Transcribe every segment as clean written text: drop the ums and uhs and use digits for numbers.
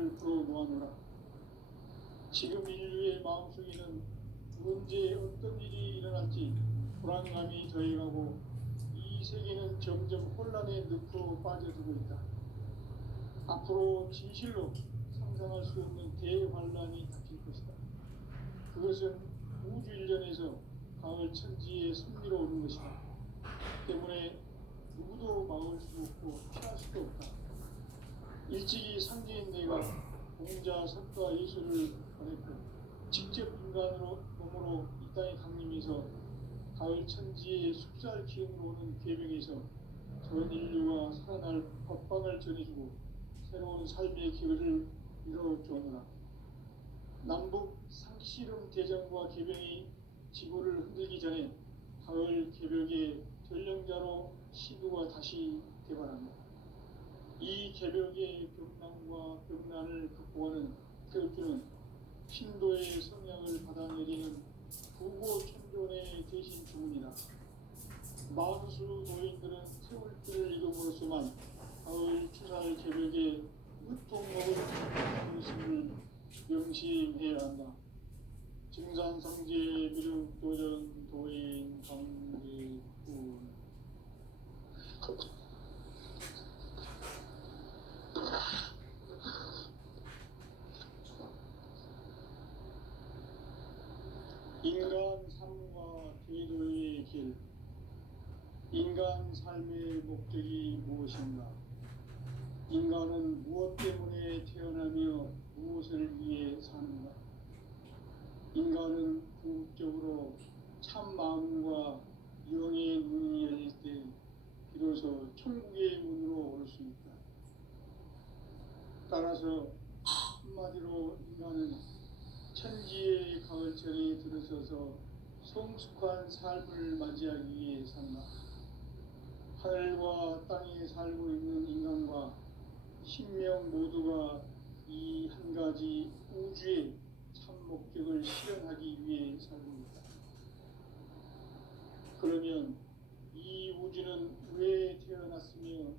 희망을 불어모아노라. 지금 인류의 마음속에는 언제 어떤 일이 일어날지 불안감이 더해가고 이 세계는 점점 혼란의 늪으로 빠져들고 있다. 앞으로 진실로 상상할 수 없는 대환란이 닥칠 것이다. 그것은 우주 일련에서 가을 천지의 섭리로 오는 것이다. 때문에 누구도 막을 수 없고 피할 수도 없다. 일찍이 상제인 내가 공자, 석가, 예수를 보냈고 직접 인간으로 몸으로 이 땅에 강림해서 가을 천지의 숲살 기운으로 오는 계명에서 전 인류가 살아날 법방을 전해주고 새로운 삶의 기회를 이뤄주오노라. 남북 상씨름 대전과 계병이 지구를 흔들기 전에 가을 개벽의 전령자로 시구가 다시 개발합니다. 이 개벽의 병난과 병난을 극복하는 태극주는 신도의 성향을 받아내리는 부고천존의 대신 주문이다. 마누수 노인들은 세월길을 이름으로서만 가을 추살 개벽의 으통먹은 중심을 명심해야 한다. 증산상제 미륵도전 도인 강제군. 인간 삶과 제도의 길. 인간 삶의 목적이 무엇인가? 인간은 무엇 때문에 태어나며 무엇을 위해 사는가? 인간은 궁극적으로 참 마음과 영의 문이 열릴 때 비로소 천국의 문으로 올 수 있다. 따라서 한마디로 인간은 천지의 가을철에 들어서서 성숙한 삶을 맞이하기 위해 산다. 하늘과 땅에 살고 있는 인간과 신명 모두가 이 한 가지 우주의 참 목적을 실현하기 위해 살고 있다. 그러면 이 우주는 왜 태어났으며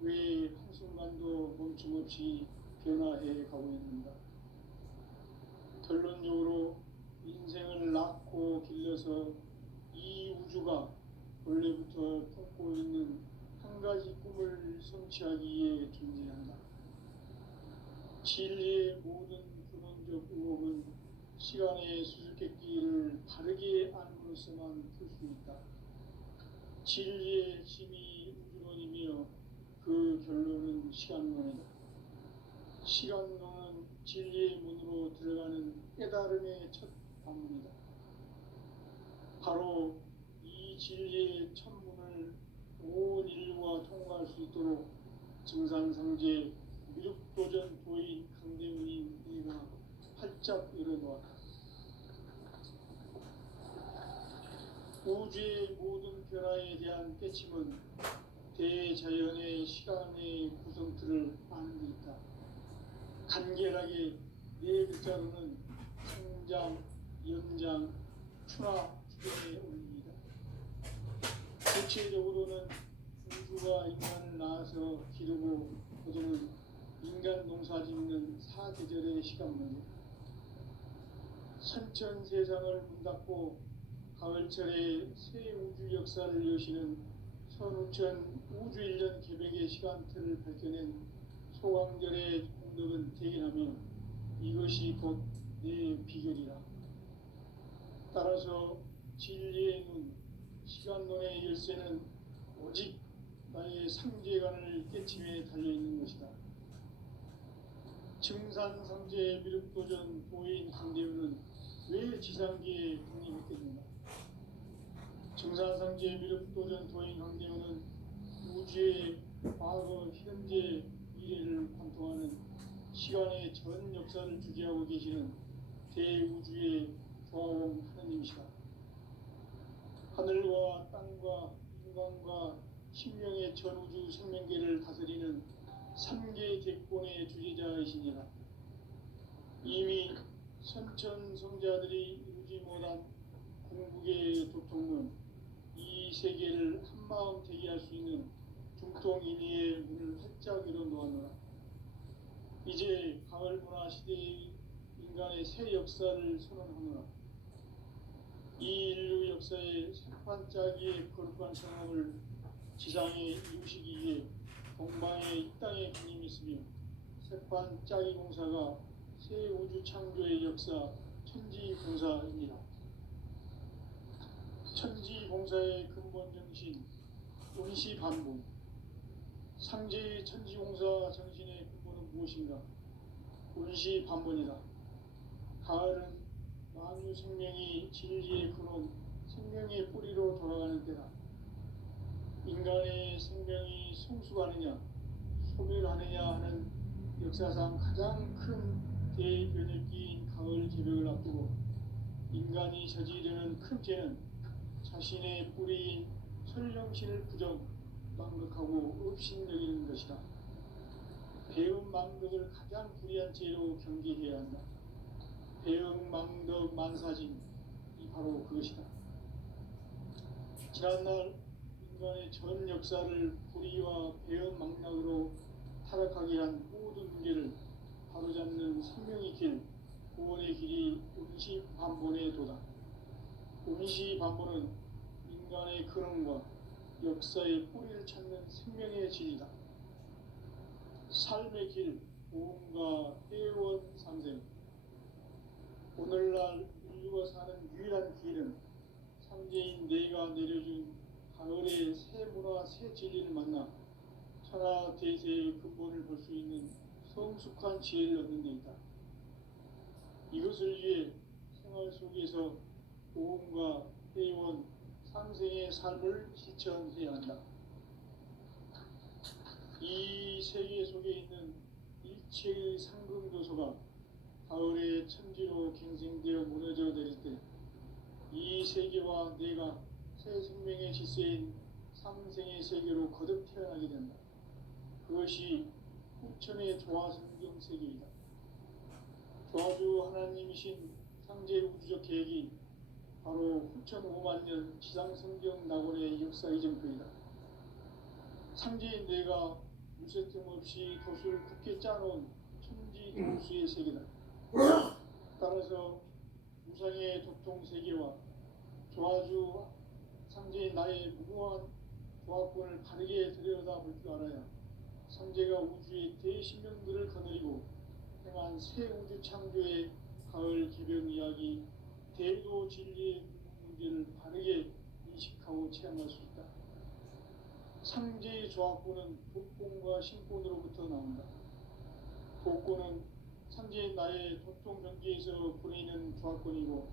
왜 한순간도 멈춤없이 변화해 가고 있는가? 결론적으로 인생을 낳고 길러서 이 우주가 원래부터 품고 있는 한 가지 꿈을 성취하기 위해 존재한다. 진리의 모든 근원적 의혹은 시간의 수수께끼를 바르게 안으로서만 풀 수 있다. 진리의 핵심이 우주론이며 그 결론은 시간론이다. 시간론은 진리의 문으로 들어가는 깨달음의 첫 방문이다. 바로 이 진리의 첫 문을 온 인류가 통과할 수 있도록 증산상제 미륵도전 도인 강대문인 이가 활짝 열어놓았다. 우주의 모든 변화에 대한 깨침은 대자연의 시간의 구성틀을 아는 데 있다. 간결하게 네 글자로는 성장, 연장, 추락, 주변에 올립니다. 구체적으로는 우주가 인간을 낳아서 기르고 거두는 인간 농사 짓는 사계절의 시간 문제. 선천 세상을 문 닫고 가을철에 새 우주 역사를 여시는 선우천 우주일년 개벽의 시간틀을 밝혀낸 소강절의 공덕은 대견하며 이것이 곧 내 비결이라. 따라서 진리의 눈, 시간론의 열쇠는 오직 나의 상제관을 깨침에 달려있는 것이다. 증산상제 미륵도전 도인 강대우는 왜 지상계에 독립했겠는가? 증산상제 미륵도전 도인 강대우는 우주의 과거, 현재, 미래를 관통하는 시간의 전 역사를 주재하고 계시는 대우주의 조화원 하느님이시다. 하늘과 땅과 인간과 신명의 전우주 생명계를 다스리는 3개 객본의 주제자이시니라. 이미 선천성자들이 이루지 못한 궁극의 도통문, 이 세계를 한마음 되게 할 수 있는 중통인의의 문을 활짝 열어놓았노라. 이제 가을 문화 시대의 인간의 새 역사를 선언하노라. 이 인류 역사의 새반짝이의 거룩한 성함을 지상에 이루시기 위해 동방에 이 땅에 기님이 있으며 새반짝이 공사가 새 우주 창조의 역사 천지공사입니다. 천지공사의 근본 정신 원시반복. 상제의 천지공사 정신의 근본은 무엇인가? 원시반복이다. 가을은 만유 생명이 진리의 근원, 생명의 뿌리로 돌아가는 때다. 인간의 생명이 성숙하느냐, 소멸하느냐 하는 역사상 가장 큰 대변혁기인 가을 개벽을 앞두고 인간이 저지르는 큰 죄는 자신의 뿌리인 설령신을 부정, 망극하고 업신여기는 것이다. 배움 망덕을 가장 불의한 죄로 경계해야 한다. 배움 망덕 만사진, 이 바로 그것이다. 지난날 인간의 전 역사를 불의와 배움 망락으로 타락하게 한 모든 문제를 바로잡는 생명의 길, 구원의 길이 원시반본의 도다. 원시반본은 인간의 근원과 역사의 뿌리를 찾는 생명의 진리다. 삶의 길, 보험과 회원 삼생. 오늘날 인류가 사는 유일한 길은 삼재인 내가 내려준 가을의 새 문화, 새 진리를 만나 천하 대세의 근본을 볼 수 있는 성숙한 지혜를 얻는 데 있다. 이것을 위해 생활 속에서 보험과 회원 삼생의 삶을 실천해야 한다. 이 세계 속에 있는 일체의 상금교소가 가을의 천지로 갱생되어 무너져 내릴 때 이 세계와 내가 새 생명의 질서인 삼생의 세계로 거듭 태어나게 된다. 그것이 후천의 조화성경 세계이다. 조화주 하나님이신 상제 우주적 계획이 바로 후천 5만 년 지상성경 낙원의 역사 이정표이다. 상제인 내가 무쇠틈 없이 돛을 굳게 짜놓은 천지 도수의 세계다. 따라서 무상의 도통 세계와 조화주 상제인 나의 무궁한 조화권을 바르게 들여다볼 줄 알아야 상제가 우주의 대신명들을 거느리고 행한 새 우주 창조의 가을 개벽 이야기, 대도 진리의 문제를 바르게 인식하고 체험할 수 있다. 상제의 조합권은 독권과 신권으로부터 나온다. 독권은 상제의 나의 도통 경계에서 보내는 조합권이고,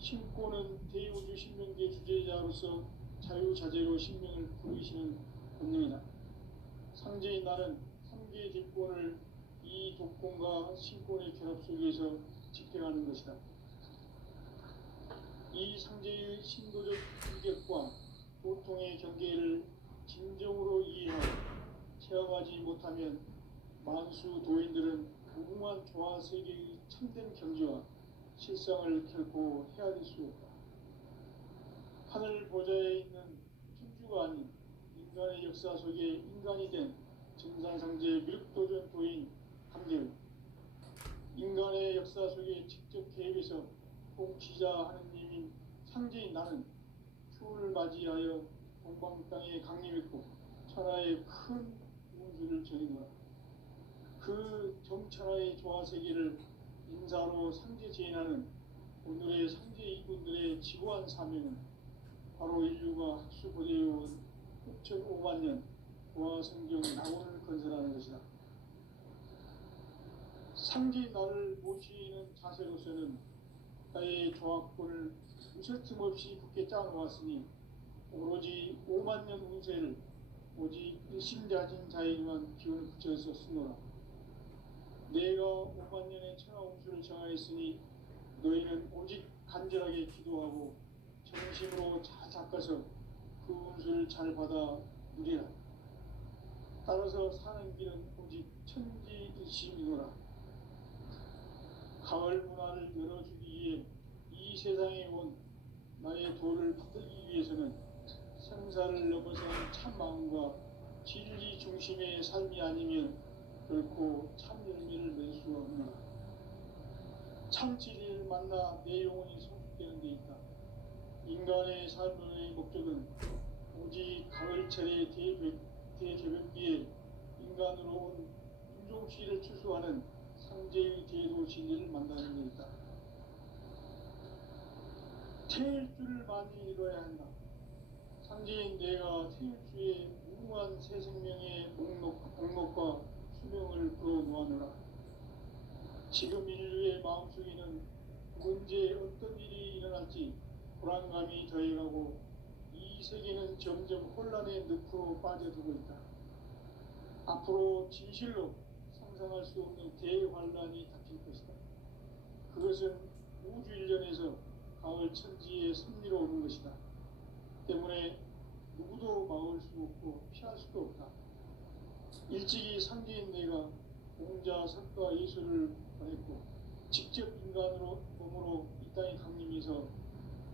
신권은 대우주 신명계 주제자로서 자유자재로 신명을 부르시는 본능이다. 상제의 나는 삼계의 대권을 이 독권과 신권의 결합 속에서 집행하는 것이다. 이 상제의 신도적 인격과 보통의 경계를 진정으로 이해하고 체험하지 못하면 만수 도인들은 무궁한 조화 세계의 참된 경지와 실상을 결코 헤아릴 수 없다. 하늘 보좌에 있는 천주가 아닌 인간의 역사 속에 인간이 된 증산상제 밀도전 도인 강대우, 인간의 역사 속에 직접 개입해서 통치자 하느님인 상제인 나는 추을 맞이하여 동방 땅에 강림했고 천하의 큰 우주를 정의노라. 그 정천하의 조화 세계를 인사로 상제 제인하는 오늘의 상제 이군들의 지고한 사명은 바로 인류가 학수고대해온 6,500만 년 조화 성경 낙원을 건설하는 것이다. 상제 나를 모시는 자세로서는 나의 조합권을 무쇠틈 없이 굳게 짜놓았으니 오로지 5만 년 운세를 오직 일심자진 자에게만 기운을 붙여서 쓰노라. 내가 5만 년의 천하 운수를 정하였으니 너희는 오직 간절하게 기도하고 정심으로 잘 닦아서 그 운수를 잘 받아 누리라. 따라서 사는 길은 오직 천지일심이노라. 가을 문화를 열어주기 위해 이 세상에 온 나의 도를 받들기 위해서는 생사를 넘어선 참마음과 진리 중심의 삶이 아니면 결코 참 열매를 참 진리를 만나 내 영혼이 성숙되는 데 있다. 인간의 삶의 목적은 오직 가을철의 대개벽기에 인간으로 온 인종시를 추수하는 상제의 대도 진리를 만나는 데 있다. 태일 줄을 많이 읽어야 한다. 상제인 내가 태일주의 무궁한 새 생명의 목록과 수명을 풀어놓아노라. 지금 인류의 마음속에는 언제 어떤 일이 일어날지 불안감이 더해가고 이 세계는 점점 혼란의 늪으로 빠져들고 있다. 앞으로 진실로 상상할 수 없는 대환란이 닥칠 것이다. 그것은 우주 일련에서 가을 천지의 섭리로 오는 것이다. 때문에 누구도 막을 수 없고 피할 수도 없다. 일찍이 상제인 내가 공자, 석가, 예수를 보냈고 직접 인간으로 몸으로 이 땅에 강림해서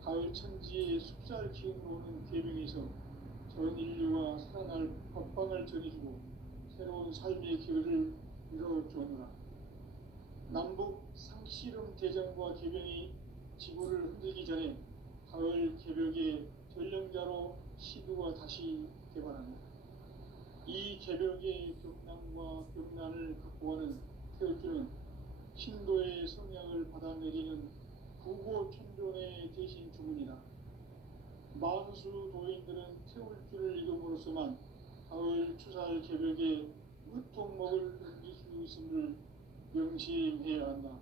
가을 천지의 숲살 기운으로 오는 계명에서 전 인류와 살아날 법방을 전해주고 새로운 삶의 길을 열어주오노라. 남북 상씨름 대전과 계병이 지구를 흔들기 전에 가을 개벽의 전령자로 시두가 다시 개발합니다. 이 개벽의 벽난과 벽난을 극복하는 태울주는 신도의 성향을 받아내리는 부고천존의 대신 주문이다. 만수 도인들은 태울주를 읽음으로써만 가을 추살 개벽의 으통목을 넘길 수 있음을 명심해야 한다.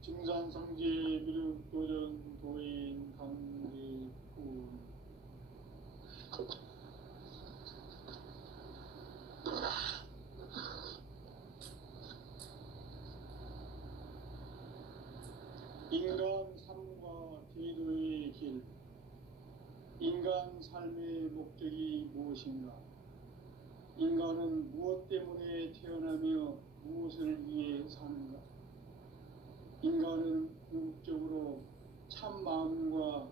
증산상제 미륵도전 도인 강대군. 인간 삶과 제도의 길. 인간 삶의 목적이 무엇인가? 인간은 무엇 때문에 태어나며 무엇을 위해 사는가? 인간은 궁극적으로 참 마음과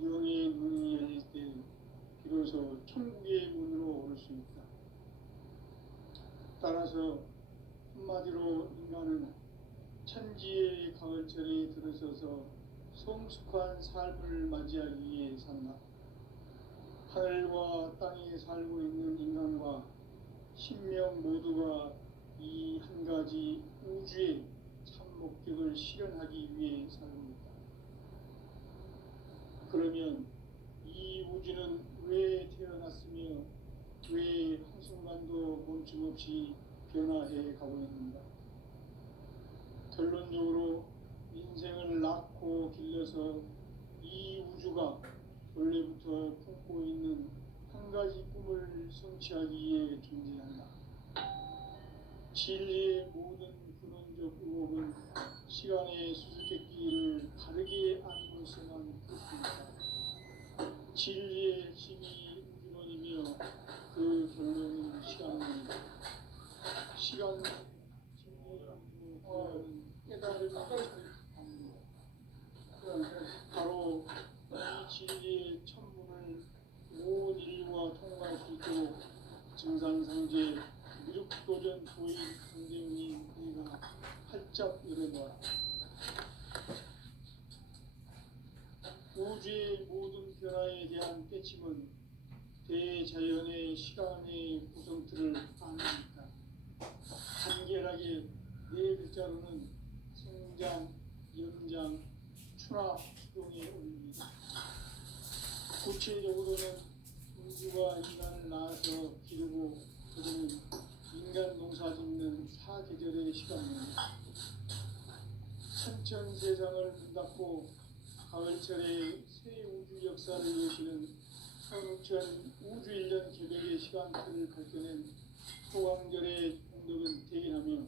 영의 눈이 열릴 때 비로소 천국의 문으로 올 수 있다. 따라서 한마디로 인간은 천지의 가을철에 들어서서 성숙한 삶을 맞이하기 위해 산다. 하늘과 땅에 살고 있는 인간과 신명 모두가 이 한 가지 우주의 참 목적을 실현하기 위해 살고 있다. 그러면 이 우주는 왜 태어났으며 왜 한순간도 멈춤없이 변화해 가고 있는가? 결론적으로 인생을 낳고 길러서 이 우주가 원래부터 품고 있는 한 가지 꿈을 성취하기 위해 존재한다. 진리의 모든 근원적 의혹은 시간의 수수께끼를 바르게 안으로서만 그렇습니다. 진리의 핵심이 우주론이며 그 결론은 시간론이다. 시간 진리의 우주는 깨달음의 철학입니다. 바로 이 진리의 천문을 온 인류가 통과할 수 있도록 증산상제 미륵도전 도인 강대훈이 우리가 활짝 열어놓아라. 우주의 모든 변화에 대한 깨침은 대자연의 시간의 구성틀을 아니니까 간결하게 네 글자로는 성장, 연장, 추락, 추동에 올립니다. 구체적으로는 우주가 인간을 낳아서 기르고 그들은 인간 농사 짓는 사계절의 시간입니다. 천천 세상을 문 닫고 가을철에 새 우주 역사를 이루시는 선우천 우주일년 개벽의 시간틀을 밝혀낸 소강절의 공덕은 대견하며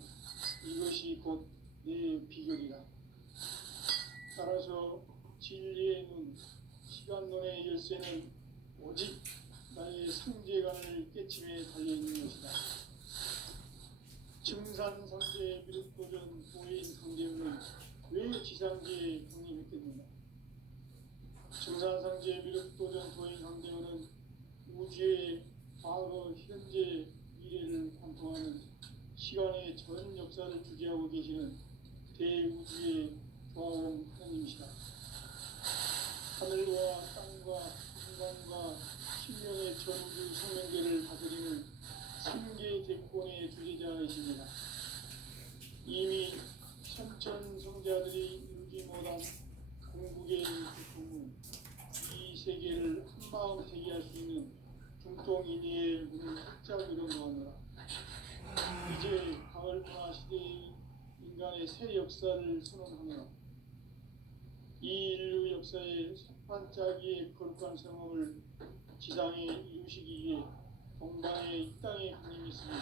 이것이 곧 내 비결이라. 따라서 진리의 눈, 시간론의 열쇠는 오직 나의 상제관을 깨침에 달려있는 것이다. 증산상제 미륵도전 도인 강대훈은 왜 지상제에 강림했겠느냐? 증산상제 미륵도전 도인 강대훈은 우주의 과거, 현재, 미래를 관통하는 시간의 전 역사를 주재하고 계시는 대우주의 고마운 하나님이시다. 하늘과 땅과 인간과 신령의 전우주 생명계를 다스리는 삼계 대권의 주제자이십니다. 이미 천천성자들이 이루지 못한 궁극의 부품은 이 세계를 한마음 대기할 수 있는 중동인의의 문을 활짝 열어놓았노라. 이제 가을 문화 시대의 인간의 새 역사를 선언하노라. 이 인류 역사의 새판짜기의 거룩한 성험을 지상에 이루시기 위해 동방의 이 땅에 하나님이 있으니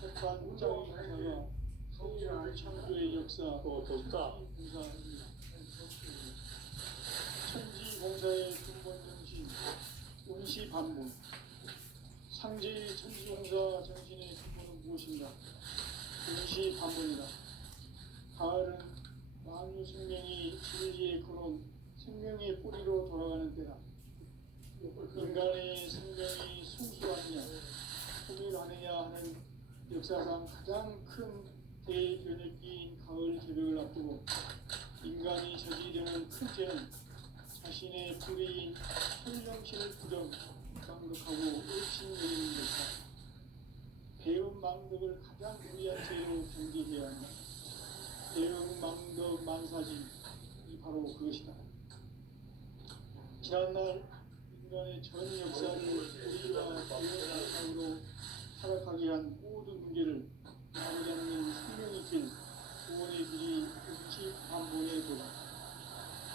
새판짜기 역사가 성경 창조의 역사 천지공사입니다. 천지공사의 근본 정신 운시반문. 상제의 천지공사 정신의 근본은 무엇인가? 운시반문이다. 가을은 만유 생명이 진리의 근원, 생명의 뿌리로 돌아가는 때다. 인간의 생명이 성수하느냐, 소멸하느냐 하는 역사상 가장 큰 대변혁기인 가을 개벽을 앞두고 인간이 저지르는 큰 죄는 자신의 불의인 혈령신을 부정망덕하고 의심내리는 것이다. 배은 망덕을 가장 무리한 죄로 경계해야 한다. 배은 망덕 만사진이 바로 그것이다. 지난날 인간의 전 역사를 우리가 배은 망덕으로 타락하게 한 모든 문제를 아무지 않는 생명의 길, 구원의 길이 음시반문의 도다.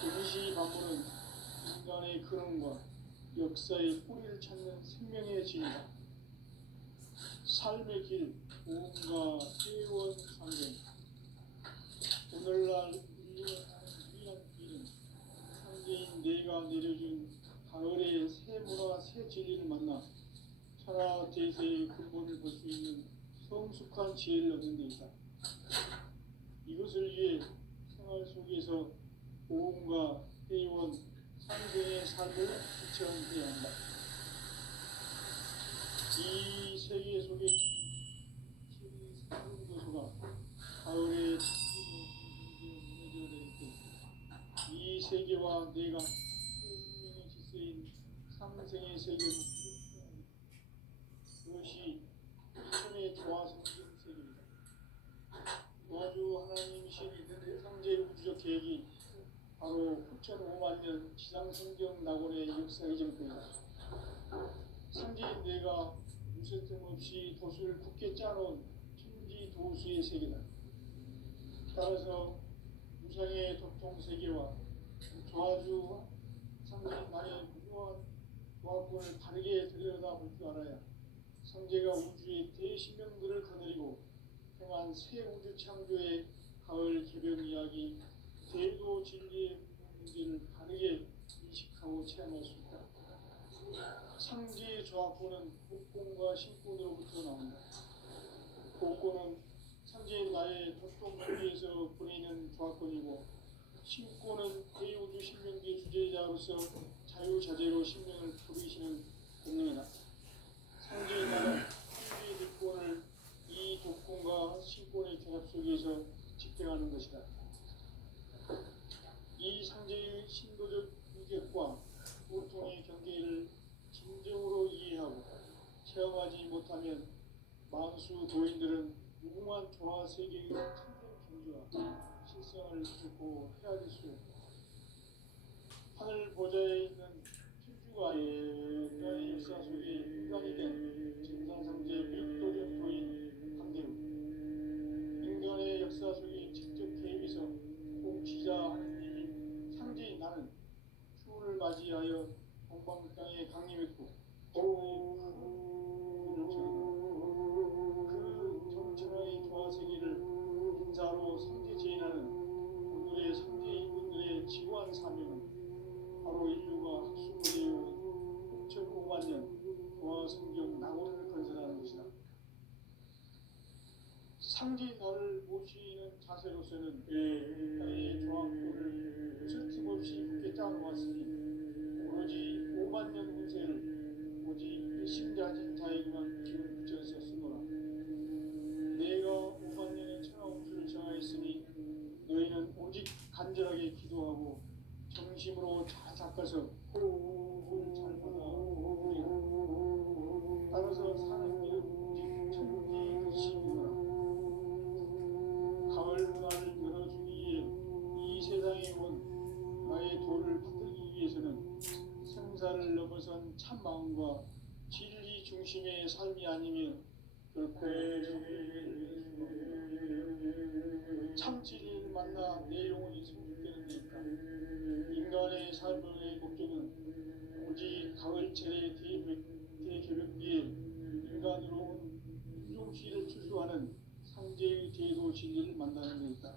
음시반문은 인간의 근원과 역사의 뿌리를 찾는 생명의 진이다. 삶의 길, 보험과 회원 상경. 오늘날 인류가 가는 유일한 길은 상계인 내가 내려준 가을의 새 문화, 새 진리를 만나 천하 대세의 근본을 볼 수 있는 성숙한 지혜를 얻는 데 있다. 이것을 위해 생활 속에서 보험과 회원, 상생의 삶을 실천해야 한다. 이 세계 속에 책의 새로운 교수가 가을에 무너져 내릴 때, 이 세계와 내가 생명의 질서인 상생의 세계로 그것이 천의 조화 성경 세계입니다. 도와주 하나님이신 상제 우주적 계획이 바로 9,500만 년 지상 성경 낙원의 역사의 정통이다. 상제인 내가 무쇠 틈 없이 도수를 굳게 짜놓은 천지 도수의 세계다. 따라서 무상의 도통 세계와 도와주 상제인 나의 무료한 도화권을 바르게 들여다볼 줄 알아야 성제가 우주의 대신명들을 거느리고 행한 새 우주 창조의 가을 개벽 이야기, 대도 진리의 문제를 바르게 인식하고 체험할 수 있다. 상제의 조합권은 복권과 신권으로부터 나온다. 복권은 상제인 나의 도통 주위에서 보내는 조합권이고, 신권은 대우주 신명계 주제자로서 자유자재로 신명을 부르시는 본능이다. 상제인 나는 상제의 득권을 이 독권과 신권의 결합 속에서 집행하는 것이다. 이 상제의 신도적 유격과 고통의 경계를 진정으로 이해하고 체험하지 못하면 만수 도인들은 무궁한 조화 세계의 참된 경지와 실성을 듣고 헤아릴 수 없다. 하늘 보좌에 있는 천주가 인간의 역사 속에 인간이 된 진상상제 밀도적 도인 강대우, 인간의 역사 속에 직접 개입해서 공치자 하느님인 상제인 나는 추운을 맞이하여 동방 땅에 강림했고 그 정천하의 조화 세계를 인사로 상제 제인하는 오늘의 상제 인군들의 지구한 사명은 바로 인류가 학술로 해온 9,500만 년 조화 성경 낙원을 건설하는 것이다. 상제인 나를 모시는 자세로서는 나의 조화권을 무슨 틈 없이 굳게 짜놓았으니 오로지 5만 년 운세를 오직 일심자진 자에게만 기운 붙여서 쓰노라. 내가 5만 년의 천하 운수를 정하였으니 너희는 오직 간절한 닦아서 물을 잘 받아 우리라. 따라서 사는 길은 오직 천지 그치이구나. 가을 문화를 열어주기 위해 이 세상에 온 나의 도를 받들기 위해서는 생사를 넘어선 참 마음과 진리 중심의 삶이 아니면 결코 참 진리를 만나 내 영혼이 성숙되는 데니까. 인간의 삶의 목적은 오직 가을철의 대개벽기에 인간으로 온 윤종시를 추수하는 상제의 제도 진리를 만나는 데 있다.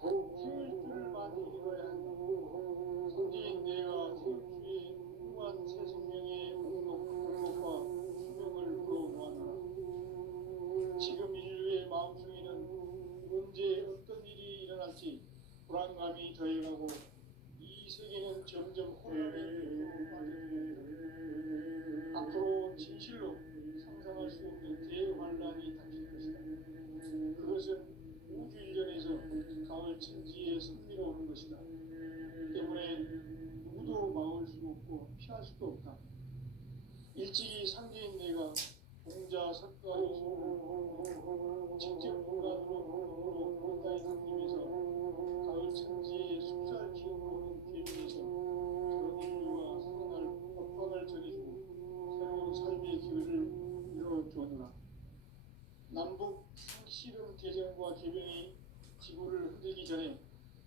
생을 많이 읽어야 한다. 성지인 내가 생주의 무한 새 생명의 공덕과 수명을 불어모아노라. 지금 인류의 마음속에는 언제 어떤 일이 일어날지 불안감이 더해가고 이 세계는 점점 혼란에 빠져들고 앞으로 진실로 상상할 수 없는 대환란이 닥칠 것이다. 그것은 우주 일전에서 가을 천지에 선미로운 것이다. 때문에 누구도 막을 수 없고 피할 수도 없다. 일찍이 상제인 내가 공자 석가의 직접 인간으로 가까이 당기면서 가을 천지에 숲살 키우는 계획에서 전 인류와 상날 법방을 전해주고 새로운 삶의 기회를 이뤄주었노라. 남북 상씨름 대전과 개병이 지구를 흔들기 전에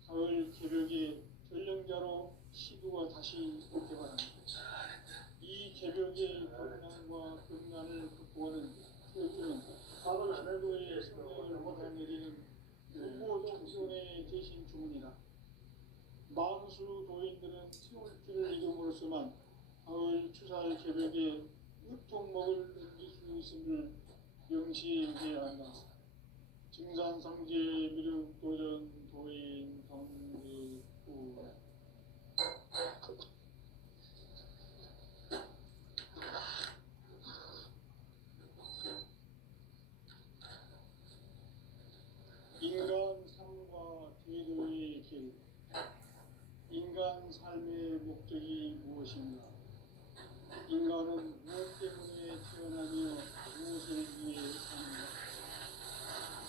가을 개벽의 전령자로 시두가 다시 개발합니다. 이 개벽의困난과 극난을 극복하는 태극기는 신도의 생명을 받아내리는 후보 청소년의 대신 주문이다. 망수 도인들은 태울길을 이름으로서만 가을 추살 개벽에 으통먹을 넘길 수 있음을 명시해야 한다. 증산상제 미륵 도전 도인 성지구. 인간 삶과 제도의 길. 인간 삶의 목적이 무엇인가? 인간은 무엇 때문에 태어나며 무엇을 위해 사는가?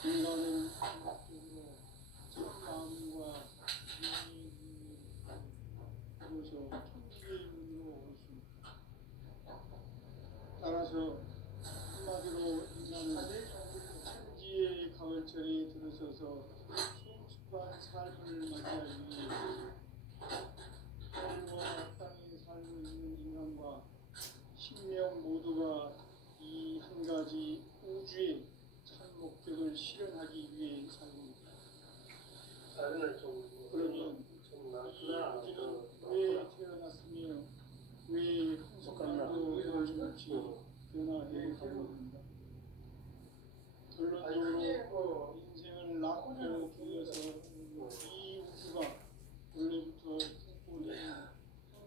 인간은 궁극적으로 참 마음과 진리의 눈으로서 천지의 눈으로 올 수 있다. 따라서 한마디로 인간은 천지의 가을철에 들어서서 성숙한 삶을 맞이하기 위해 하늘과 땅의 삶을 있는 인간과 신명 모두가 이 한 가지 우주의 참 목적을 실현하기 위해 살고 있다. 그러면 이 우주는 왜 태어났으며 왜 한순간도 여전히 변화해 가고 있는가? 결론적으로 인생을 낳고 길러서 이 우주가 원래부터 꿈꾸고 있는 한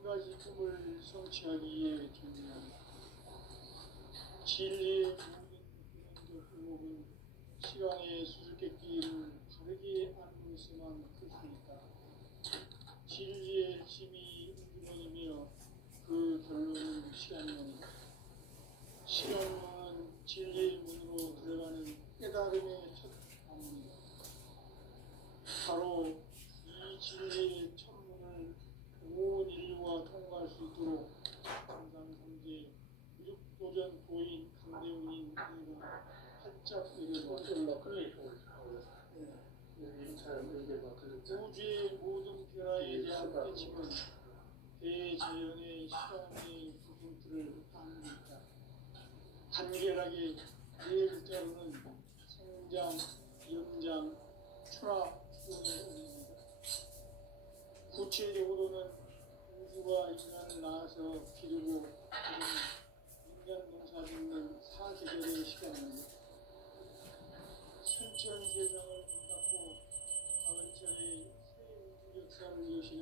가지 꿈을 성취하기 위해 존재한다. 진리의 모든 근원적 의목은 시간의 수수께끼를 바르게 알고서만 풀 수 있다. 진리의 힘이 우주론이며 그 결론은 시간론이다. 시간론은 진리의 문으로 들어가는 깨달음의 첫 방문이다. 바로 이 진리의 첫문을 온 인류가 통과할 수 있도록 항상상제 육도전 도인 강대웅인 내가 활짝 일어나 우주의 모든 변화에 대한 깨침은 대자연의 시간의 구분틀을 안고 있다. 간결하게 네 글자로는 생장, 연장, 추락, 추동의 의미입니다. 구체적으로는 우주가 인간을 낳아서 기르고 인간 농사 짓는 사계절의 시간입니다. 천천 세상을 닫고 가을철의 새 우주 역사를 여시는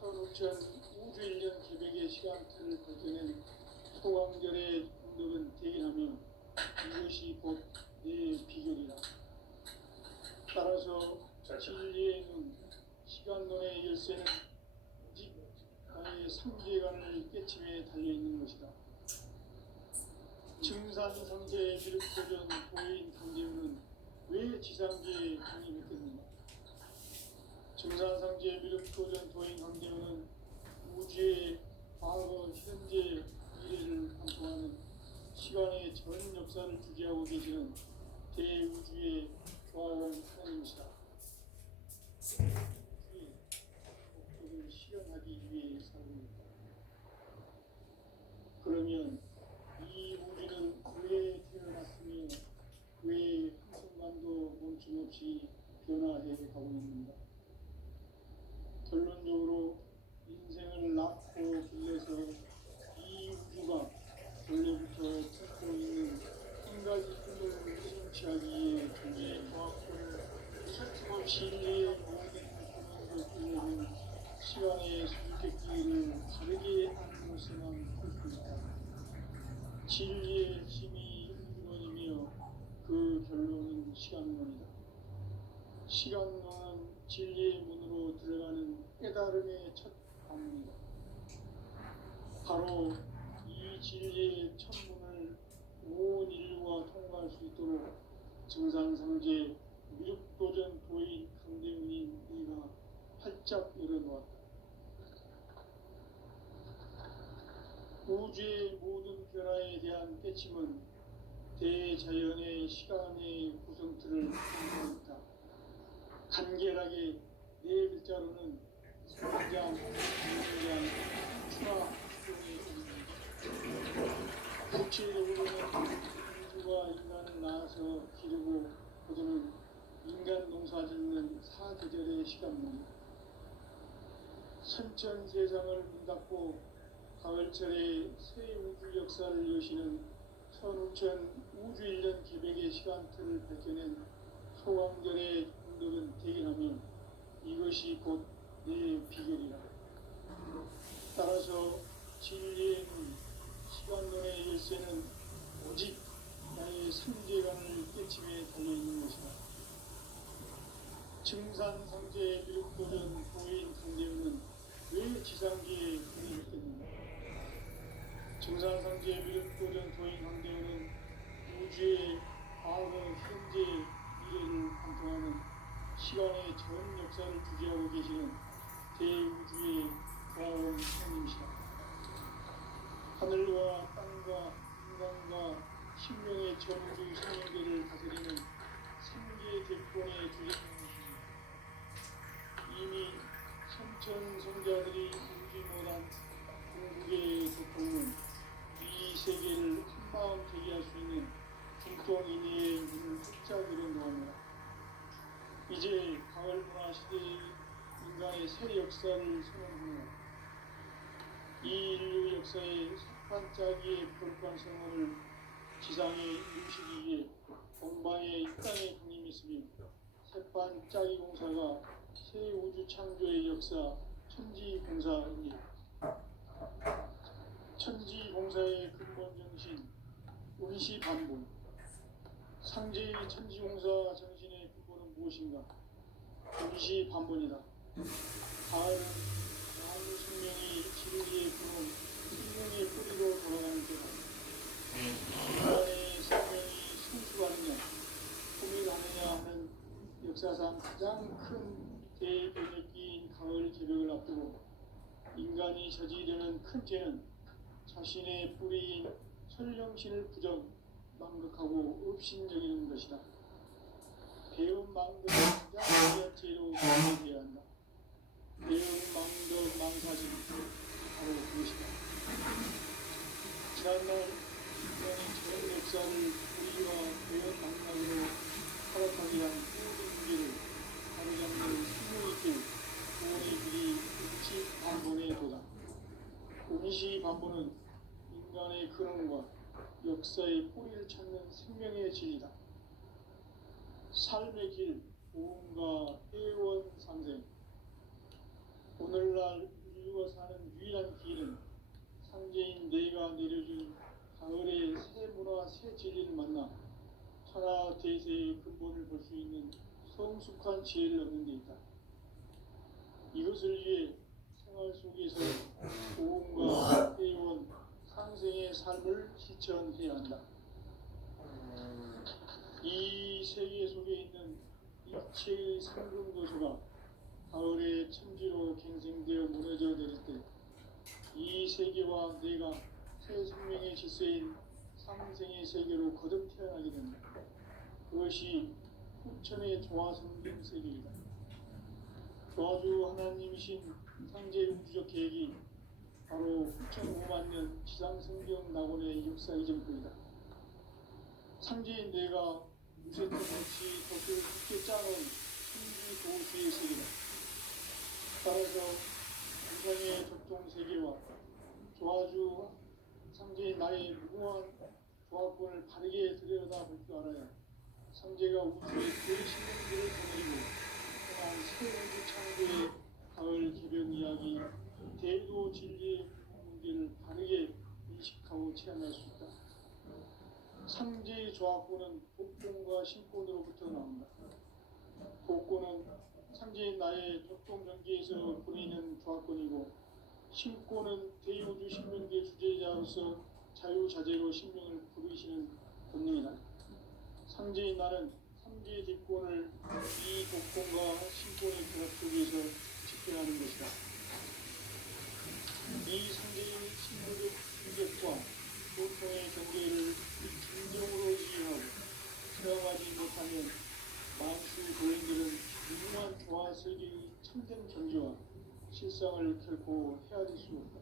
15,000 우주 1년 개벽의 시간틀을 버텨낸 소강절의 공덕은 대견하며 이것이 곧 내 비결이다. 따라서 진리의 눈, 시간론의 열쇠는 시간의 상계관을 깨침에 달려있는 것이다. 증산상제 미륵도전 도인 강제우는 왜 지상계에 강림했겠는가? 증산상제 미륵도전 도인 강제우는 우주의 과거, 현재, 미래를 관통하는 시간의 전 역사를 주재하고 계시는 대우주의 조화원 하나님이시다. 우주의 목적을 실현하기 위해 살아갑니다. 그러면 이 우주는 왜 태어났으며 왜 한순간도 멈춤없이 변화해 가고 있는가? 결론적으로 인생을 낳고 길러서 이 우주가 원래부터 품고 있는 한 가지 꿈을 성취하기 위해 존재의 과학을 진리의 모든 꿈을 시간의 수수께끼를 다르게 하는 것에만 그렇습니다. 진리의 힘이 우주론이며 그 결론은 시간론이다. 시간론은 진리의 문으로 들어가는 깨달음의 첫 관문이다. 바로 이 진리의 첫문을 온 인류가 통과할 수 있도록 증산상제 미륵도전 도인 강대훈인 이가 활짝 열어놓았다. 우주의 모든 변화에 대한 깨침은 대자연의 시간의 구성틀을 형성했다. 간결하게 네 글자로는 성장, 성장, 추화, 추종의 의미입니다. 구체적으로는 인류가 인간을 낳아서 기르고 거두는 인간 농사 짓는 사계절의 시간입니다. 선천 세상을 문 닫고 가을철에 새 우주 역사를 여시는 선우천 우주 1년 기백의 시간틀을 밝혀낸 소강절의 공덕은 대견하며 이것이 곧 내 비결이라. 따라서 진리의 문, 시간론의 열쇠는 오직 나의 상계관을 깨침에 달려있는 것이다. 증산상제 미륵도전 도인 강제우는 왜 지상계에 강림했겠는가? 증산상제 미륵도전 도인 강제우는 우주의 과거, 현재, 미래를 관통하는 시간의 전 역사를 주재하고 계시는 대우주의 조화원 하나님이시다. 하늘과 땅과 인간과 신명의 전우주 생명들을 다스리는 생계 대권의 주제입니다. 이미 선천성자들이 울지 못한 궁극의 고통은 이 세계를 한마음 되게 할 수 있는 중통인의 문을 활짝 열어놓았노라. 이제 가을 문화 시대의 인간의 새 역사를 선언하노라. 이 인류 역사의 반짝이의 볼관성을 지상에 이루시기 위해 동방의 이 땅에 강림했으며 새반짝이 공사가 새 우주 창조의 역사 천지공사입니다. 천지공사의 근본 정신 운시반본. 상제의 천지공사 정신의 근본은 무엇인가? 운시반본이다. 가을은 나무 생명이 진리의 근원, 생명의 뿌리로 돌아가는 때다. 인간의 생명이 성숙하느냐, 고민하느냐 하는 역사상 가장 큰 대변혁기인 가을 개벽을 앞두고 인간이 저지르는 큰 죄는 자신의 뿌리인 설령신을 부정, 망극하고 업신여기는 것이다. 배운 망극은 가장 귀한 죄로 정의되어야 한다. 배운 망덕 망사진 바로 그것이다. 지난날 인간의 전 역사를 우리와 배운 망각으로 타락하게 한 모든 문제를 바로잡는 생명있게 구원의 길이 운시반본에 도다. 운시반본은 인간의 근원과 역사의 뿌리를 찾는 생명의 진리다. 삶의 길, 보험과 회원 상생. 오늘날 인류가 사는 유일한 길은 상제인 내가 내려준 가을의 새 문화, 새 진리를 만나 천하 대세의 근본을 볼 수 있는 성숙한 지혜를 얻는 데 있다. 이것을 위해 생활 속에서 고음과 해온 상생의 삶을 실천해야 한다. 이 세계 속에 있는 일체의 상승도수가 가을의 천지로 갱생되어 무너져 내릴 때 이 세계와 내가 새 생명의 질서인 상생의 세계로 거듭 태어나게 된다. 그것이 후천의 조화성경 세계이다. 조화주 하나님이신 상제 우주적 계획이 바로 후천 5만 년 지상성경 낙원의 역사 이전부이다. 상제인 내가 무쇠틈 없이 덫을 굳게 짜놓은 신비 도시의 세계다. 따라서 우상의 적종 세계와 조화주 상제인 나의 무궁한 조합권을 바르게 들여다볼 줄 알아야 상제가 우주의 그 신명들을 보내리고 또한 새 우주 창조의 가을 개변 이야기 대도 진리의 문제를 바르게 인식하고 체험할 수 있다. 상제의 조합권은 복권과 신권으로부터 나온다. 복권은 상제인 나의 적동전기에서 보이는 조합권이고 신권은 대우주 신명계 주제자로서 자유자재로 신명을 부르시는 본능이다. 상제인 나는 상제의 뒷권을 이 복권과 신권의 결합 속에서 집행하는 것이다. 이 상제인 신도적 인격과 보통의 경계를 진정으로 이해하고 체험하지 못하면 만수 도인들은 무궁한 조화 세계의 참된 경지와 실상을 결코 헤아릴 수 없다.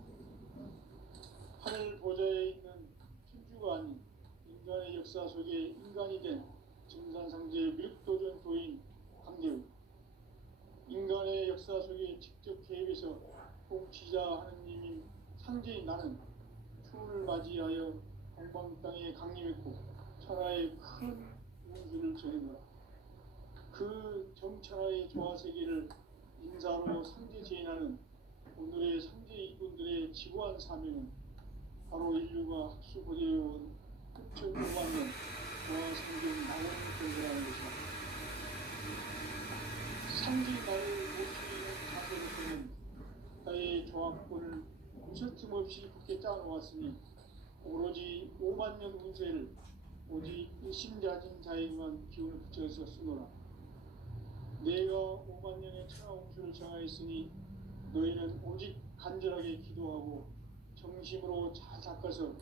하늘 보좌에 있는 천주가 아닌 인간의 역사 속에 인간이 된 증산상제의 밀도전 도인 강대우, 인간의 역사 속에 직접 개입해서 통치자 하느님인 상제인 나는 추를 맞이하여 동방 땅에 강림했고 천하의 큰 운수를 전해노라. 그 정천하의 조화세계를 인사로 상제 제인하는 오늘의 상제 이군들의 지구한 사명은 바로 인류가 학수고대해온 9,500만 년 조화성경 낙원을 건설하는 것이다. 상제 나를 모시는 가서부터는 나의 조합권을 무쇠틈 없이 굳게 짜놓았으니 오로지 5만 년 운세를 오직 일심자진 자에게만 기운을 붙여서 쓰노라. 내가 5만 년의 천하홍수를 정하였으니 너희는 오직 간절하게 기도하고 정심으로 잘 닦아서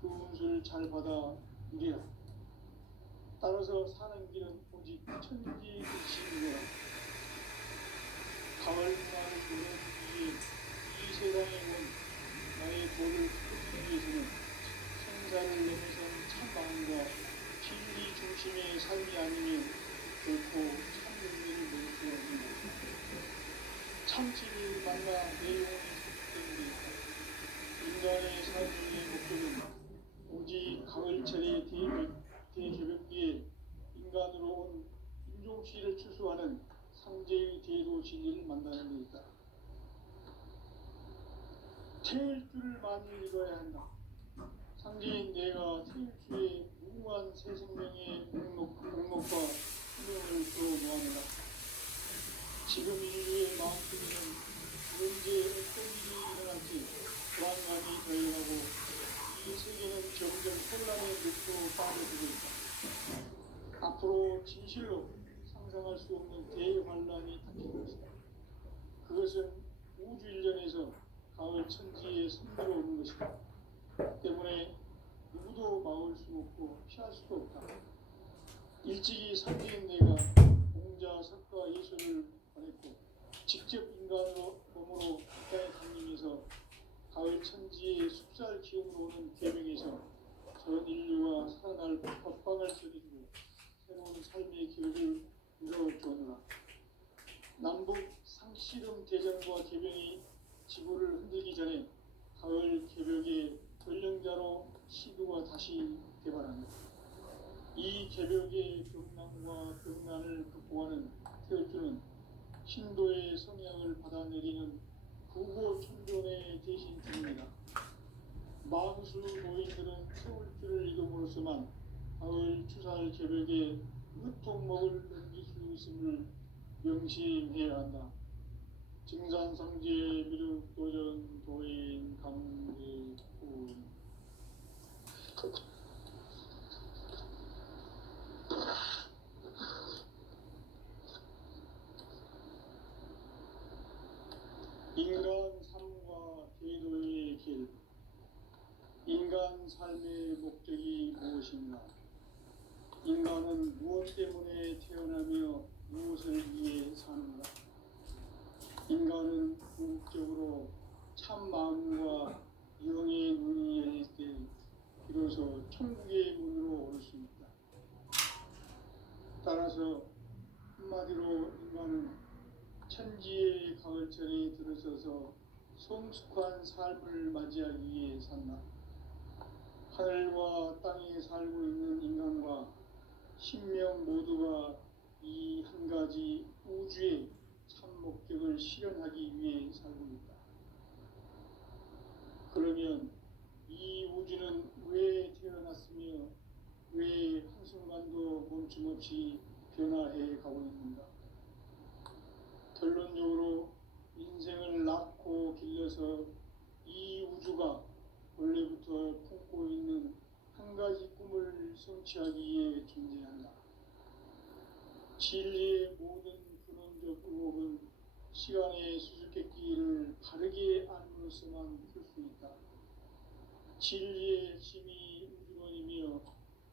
그 운수를 잘 받아 누리라. 따라서 사는 길은 오직 천지일심이노라. 가을 문화를 노래하기 위해 이 세상에 온 나의 도를 풀기 위해서는 생사를 넘어선 참마음과 진리 중심의 삶이 아니면 결코 참 의미를 모를 수 없습니다. 참 진리를 만나 내 영혼이 속되는 인간의 삶의 목적은 오직 가을철의 대개벽기에 인간으로 온 인종시를 추수하는 상제의 대도 진리를 만나는 데 있다. 태일주를 많이 읽어야 한다. 상제인 내가 태일주의 무궁한 새 생명의 목록과 수명을 풀어놓아내라. 지금 인류의 마음속에는 언제 어떤 일이 일어날지 불안감이 더해하고 이 세계는 점점 혼란의 늪으로 빠져들고 있다. 앞으로 진실로 상상할 수 없는 대환란이 닥칠 것이다. 그것은 우주 일전에서 가을 천지의 선배로 오는 것이다. 때문에 누구도 막을 수 없고 피할 수도 없다. 일찍이 상제인 내가 공자, 석가, 예수를 보냈고 직접 인간으로 몸으로 땅에 강림해서 가을 천지의 숲살 기운으로 오는 계명에서 전 인류가 살아날 법방을 저리주고 새로운 삶의 기록을 이뤄주었노라. 남북 상씨름 대전과 개병이 지구를 흔들기 전에 가을 개벽의 전령자로 시도가 다시 개발합니다. 이 개벽의 병난과 병난을 극복하는 태어주는 신도의 성향을 받아내리는 부고 천존의 대신 중입니다. 망수 노인들은 태울주를 이름으로서만 가을 추살 개벽의 으통목을 넘길 수 있음을 명심해야 한다. 증산상제 미륵도전 도인 강대훈 인간 삶과 계도의 길. 인간 삶의 목적이 무엇인가? 인간은 무엇 때문에 태어나며 무엇을 위해 사는가? 인간은 궁극적으로 참 마음과 영의 눈이 열릴 때 비로소 천국의 문으로 올 수 있다. 따라서 한마디로 인간은 천지의 가을철에 들어서서 성숙한 삶을 맞이하기 위해 산다. 하늘과 땅에 살고 있는 인간과 신명 모두가 이 한 가지 우주의 참 목적을 실현하기 위해 살고 있다. 그러면 이 우주는 왜 태어났으며 왜 한순간도 멈춤없이 변화해 가고 있는가? 결론적으로 인생을 낳고 길러서 이 우주가 원래부터 품고 있는 한 가지 꿈을 성취하기 위해 존재한다. 진리의 모든 근원적 의혹은 시간의 수수께끼를 바르게 알므로서만 풀 수 있다. 진리의 핵심이 우주론이며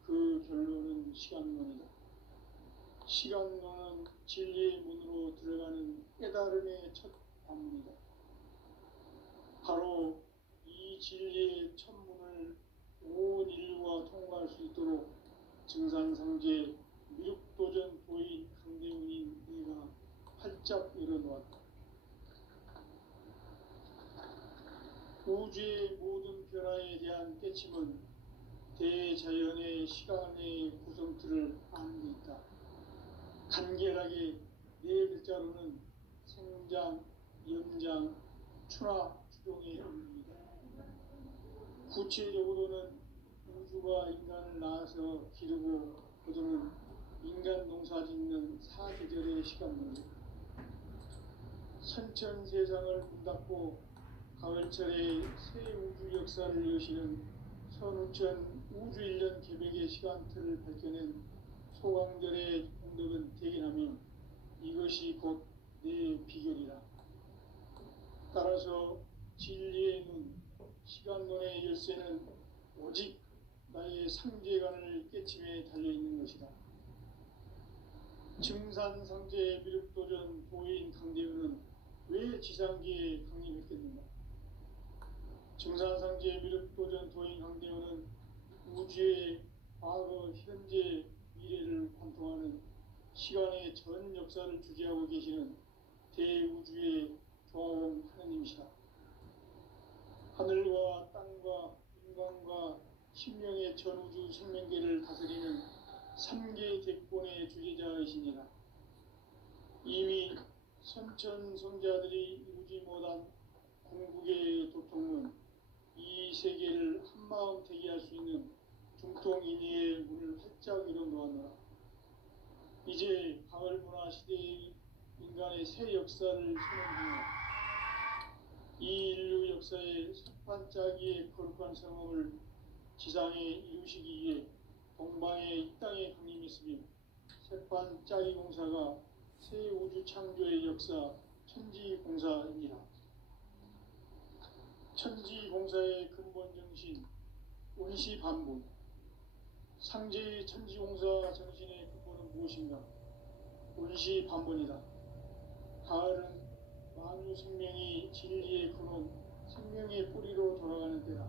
그 결론은 시간론이다. 시간론은 진리의 문으로 들어가는 깨달음의 첫 관문이다. 바로 이 진리의 첫 문을 온 인류가 통과할 수 있도록 증산상제 미륵도전 도인 강대훈인 내가 활짝 열어놓았다. 우주의 모든 변화에 대한 깨침은 대자연의 시간의 구성틀을 아는 데 있다. 간결하게 네 글자로는 생장, 연장, 추나 추동의 의미입니다. 구체적으로는 우주가 인간을 낳아서 기르고 거두는 인간 농사 짓는 사계절의 시간입니다. 선천 세상을 문 닫고 가을철에 새 우주 역사를 여시는 선우천 우주 1년 계백의 시간틀을 밝혀낸 소강절의 공덕은 대견하며 이것이 곧 내 비결이라. 따라서 진리의 눈, 시간론의 열쇠는 오직 나의 상제관을 깨침에 달려있는 것이다. 증산상제 미륵도전 도인 강대훈은 왜 지상계에 강림했겠는가? 증산상제 미륵도전 도인 강대훈은 우주의 과거, 현재, 미래를 관통하는 시간의 전 역사를 주재하고 계시는 대우주의 조화원 하느님이시다. 하늘과 땅과 인간과 신명의 전우주 생명계를 다스리는 3개 대권의 주제자이시니라. 이미 선천성자들이 이루지 못한 궁극의 도통은 이 세계를 한마음 대기할 수 있는 중통인의의 문을 활짝 열어놓았노라. 이제 가을 문화 시대의 인간의 새 역사를 선언 중이다. 이 인류 역사의 석판짜기의 거룩한 성험을 지상에 이루시기 위해 동방의 이 땅에 강림했으며 석판짜기 공사가 새 우주 창조의 역사 천지공사이니라. 천지공사의 근본 정신 원시반복. 상제의 천지공사 정신의 근본은 무엇인가? 원시반복이다. 가을은 만유 생명이 진리의 근원, 생명의 뿌리로 돌아가는 때다.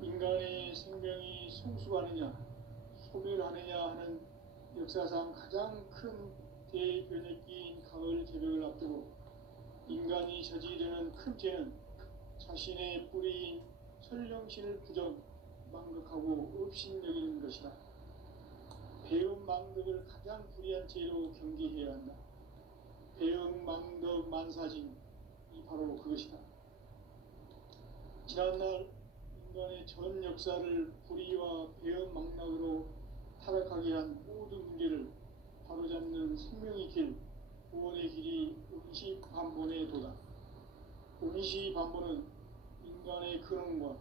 인간의 생명이 성숙하느냐, 소멸하느냐 하는 역사상 가장 큰 대변혁기인 가을 개벽을 앞두고 인간이 저지르는 큰 죄는 자신의 뿌리인 설령신을 부정, 망극하고 업신여기는 것이다. 배움 망덕을 가장 불의한 죄로 경계해야 한다. 배움 망덕 만사진, 이 바로 그것이다. 지난날 인간의 전 역사를 불의와 배움 망락으로 타락하게 한 모든 문제를 바로잡는 생명의 길, 구원의 길이 음식 반본에 도달. 원시 반본은 인간의 근원과